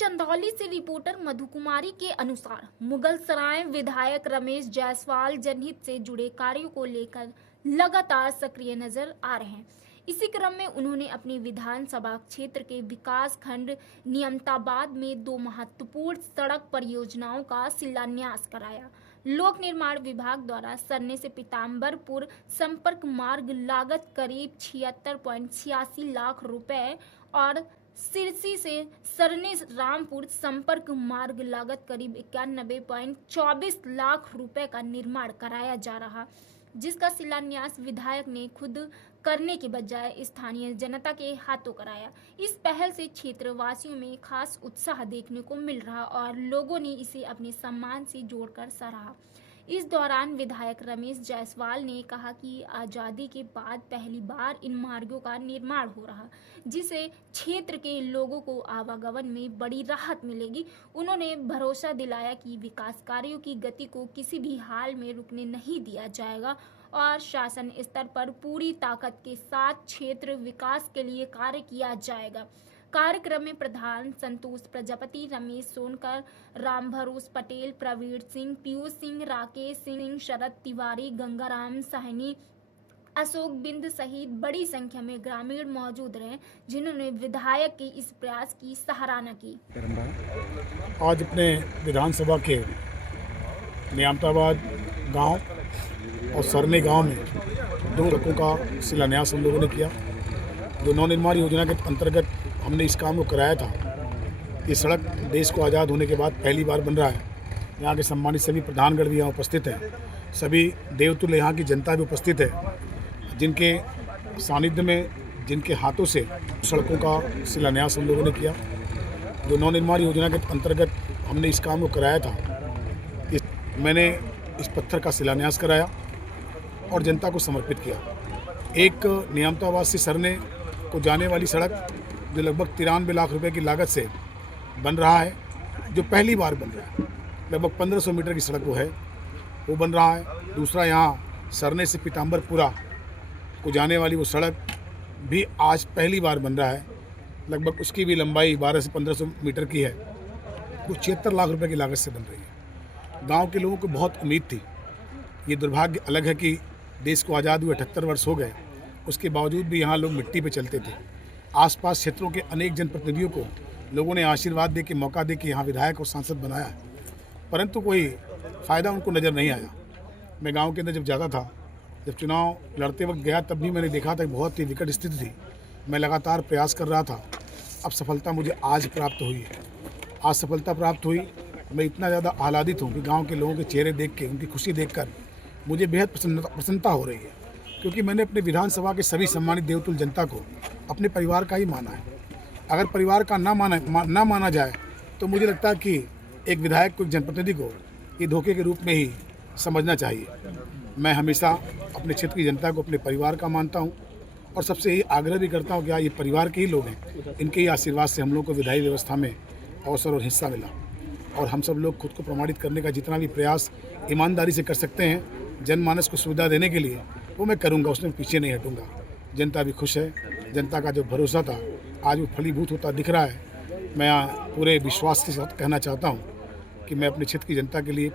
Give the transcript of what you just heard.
चंदौली से रिपोर्टर मधु कुमारी के अनुसार मुगलसराय विधायक रमेश जायसवाल जनहित से जुड़े कार्यों को लेकर लगातार सक्रिय नजर आ रहे हैं। इसी क्रम में उन्होंने अपनी विधानसभा क्षेत्र के विकास खंड नियमताबाद में 2 महत्वपूर्ण सड़क परियोजनाओं का शिलान्यास कराया। लोक निर्माण विभाग द्वारा सरने से पीताम्बरपुर संपर्क मार्ग लागत करीब 76.86 लाख रुपए और सिरसी से सरने रामपुर संपर्क मार्ग लागत करीब 91.24 लाख रुपए का निर्माण कराया जा रहा, जिसका शिलान्यास विधायक ने खुद करने के बजाय स्थानीय जनता के हाथों कराया। इस पहल से क्षेत्रवासियों में खास उत्साह देखने को मिल रहा और लोगों ने इसे अपने सम्मान से जोड़कर सराहा। इस दौरान विधायक रमेश जायसवाल ने कहा कि आज़ादी के बाद पहली बार इन मार्गों का निर्माण हो रहा, जिससे क्षेत्र के लोगों को आवागमन में बड़ी राहत मिलेगी। उन्होंने भरोसा दिलाया कि विकास कार्यों की गति को किसी भी हाल में रुकने नहीं दिया जाएगा और शासन स्तर पर पूरी ताकत के साथ क्षेत्र विकास के लिए कार्य किया जाएगा। कार्यक्रम में प्रधान संतोष प्रजापति, रमेश सोनकर, राम भरोस पटेल, प्रवीण सिंह, पीयूष सिंह, राकेश सिंह, शरद तिवारी, गंगाराम साहनी, अशोक बिंद सहित बड़ी संख्या में ग्रामीण मौजूद रहे, जिन्होंने विधायक के इस प्रयास की सराहना की। आज अपने विधानसभा के नियामताबाद गांव और सरने गांव में 2 सड़कों का शिलान्यास हम लोगों ने किया। जो नवनिर्माण योजना के अंतर्गत हमने इस काम को कराया था। ये सड़क देश को आज़ाद होने के बाद पहली बार बन रहा है। यहाँ के सम्मानित सभी प्रधानगण भी यहाँ उपस्थित हैं, सभी देवतुल्य यहाँ की जनता भी उपस्थित है, जिनके सानिध्य में, जिनके हाथों से सड़कों का शिलान्यास हम लोगों ने किया। जो नवनिर्माण योजना के अंतर्गत हमने इस काम को कराया था, मैंने इस पत्थर का शिलान्यास कराया और जनता को समर्पित किया। एक नियामताबाद से सरने को जाने वाली सड़क जो लगभग 93 लाख रुपए की लागत से बन रहा है, जो पहली बार बन रहा है, लगभग 1500 मीटर की सड़क वो बन रहा है। दूसरा, यहाँ सरने से पीताम्बरपुरा को जाने वाली वो सड़क भी आज पहली बार बन रहा है। लगभग उसकी भी लंबाई 1200 से 1500 मीटर की है। वो 76 लाख रुपए की लागत से बन रही है। गाँव के लोगों को बहुत उम्मीद थी। ये दुर्भाग्य अलग है कि देश को आज़ाद हुए 78 वर्ष हो गए, उसके बावजूद भी यहाँ लोग मिट्टी पे चलते थे। आसपास क्षेत्रों के अनेक जनप्रतिनिधियों को लोगों ने आशीर्वाद दे के, मौका दे के यहाँ विधायक और सांसद बनाया, परंतु कोई फ़ायदा उनको नज़र नहीं आया। मैं गांव के अंदर जब जाता था, जब चुनाव लड़ते वक्त गया, तब भी मैंने देखा था कि बहुत ही विकट स्थिति थी। मैं लगातार प्रयास कर रहा था। अब सफलता मुझे आज प्राप्त हुई है। आज सफलता प्राप्त हुई। मैं इतना ज़्यादा आह्लादित हूँ कि गाँव के लोगों के चेहरे देख के, उनकी खुशी देख कर मुझे बेहद प्रसन्नता हो रही है, क्योंकि मैंने अपने विधानसभा के सभी सम्मानित देवतुल्य जनता को अपने परिवार का ही माना है। अगर परिवार का ना माना जाए तो मुझे लगता है कि एक विधायक को, एक जनप्रतिनिधि को ये धोखे के रूप में ही समझना चाहिए। मैं हमेशा अपने क्षेत्र की जनता को अपने परिवार का मानता हूँ और सबसे यही आग्रह भी करता हूँ कि ये परिवार के ही लोग हैं। इनके ही आशीर्वाद से हम लोग को विधायी व्यवस्था में अवसर और हिस्सा मिला और हम सब लोग खुद को प्रमाणित करने का जितना भी प्रयास ईमानदारी से कर सकते हैं जनमानस को सुविधा देने के लिए, वो मैं करूँगा। उसमें पीछे नहीं हटूँगा। जनता भी खुश है। जनता का जो भरोसा था आज वो फलीभूत होता दिख रहा है। मैं पूरे विश्वास के साथ कहना चाहता हूँ कि मैं अपने क्षेत्र की जनता के लिए